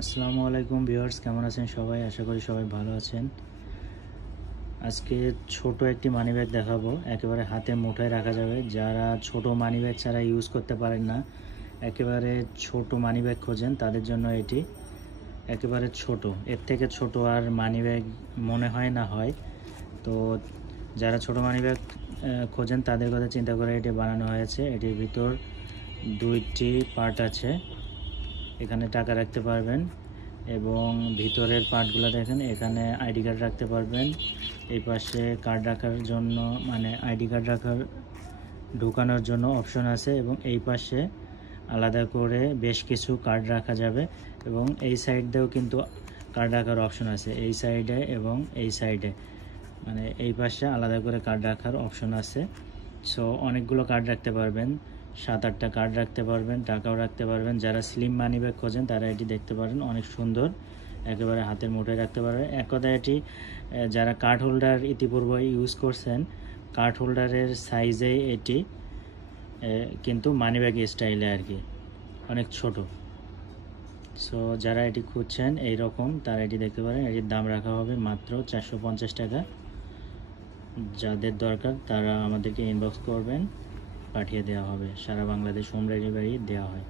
আসসালামু আলাইকুম ভিউয়ার্স, কেমন আছেন সবাই? আশা করি সবাই ভালো আছেন। আজকে ছোট একটি মানি ব্যাগ দেখাবো, একেবারে হাতের মুঠোয় রাখা যাবে। যারা ছোট মানি ব্যাগ ছাড়া ইউজ করতে পারেন না, একেবারে ছোট মানি ব্যাগ খোঁজেন, তাদের জন্য এটি একেবারে ছোট। এর থেকে ছোট আর মানি ব্যাগ মনে হয় না হয়। তো যারা ছোট মানি ব্যাগ খোঁজেন তাদের কথা চিন্তা করে এটি বানানো হয়েছে। এটির ভিতর দুইটি পার্ট আছে, এখানে টাকা রাখতে পারবেন এবং ভিতরের পার্টগুলো দেখেন, এখানে আইডি কার্ড রাখতে পারবেন। এই পাশে কার্ড রাখার জন্য, মানে আইডি কার্ড ঢোকানোর জন্য অপশন আছে এবং এই পাশে আলাদা করে বেশ কিছু কার্ড রাখা যাবে এবং এই সাইড দিয়েও কিন্তু কার্ড রাখার অপশন আছে, এই সাইডে এবং এই সাইডে, মানে এই পাশে আলাদা করে কার্ড রাখার অপশন আছে। সো অনেকগুলো কার্ড রাখতে পারবেন, 7-8টা কার্ড রাখতে পারবেন, টাকাও রাখতে পারবেন। যারা স্লিম মানি ব্যাগ খোঁজেন তারা এটি দেখতে পারেন, অনেক সুন্দর, একেবারে হাতের মুঠোয় রাখতে পারবেন। এক কথায় এটি যারা কার্ড হোল্ডার ইতিপূর্বে ইউজ করছেন, কার্ড হোল্ডারের সাইজে এটি, কিন্তু মানি ব্যাগ স্টাইলে আর কি, অনেক ছোট। সো যারা এটি খুঁজছেন এইরকম, তারা এটি দেখতে পারেন। এটির দাম রাখা হবে মাত্র 450 টাকা। যাদের দরকার তারা আমাদেরকে ইনবক্স করবেন, পাঠিয়ে দেওয়া হবে। সারা বাংলাদেশ হোম ডেলিভারি দেওয়া হয়।